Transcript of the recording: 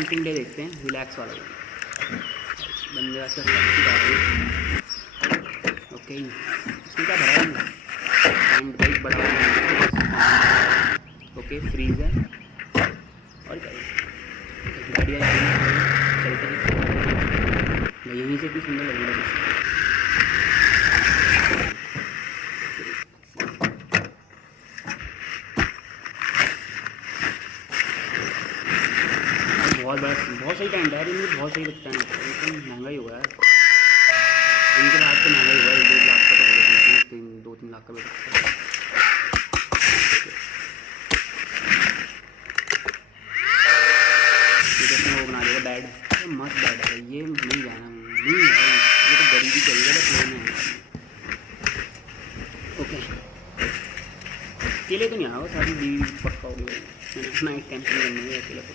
Camping day देखते हैं, relax वाला बंदे का। ओके इसमें क्या भरा है टाइम बाइक बड़ा वाला। ओके फ्रीज है और क्या गाड़ियाँ चलते हैं यहीं से भी सुंदर लग रहा है। बहुत सही टेंट है यार, मुझे बहुत सही लगता है ना। एकदम महंगा ही हुआ है इनके बाद तो महंगा ही हुआ है, 1-2 लाख का तो होगा, 2-3 लाख का भी वो बना देगा बेड। मस्त बेड है ये, नहीं जाना नहीं है ये तो गरीबी चल रही है प्लेन है। ओके अकेले तो नहीं आया सारी बीवी पक्का हो गई, मैंने नाइट कैंपिंग करनी है अकेले तो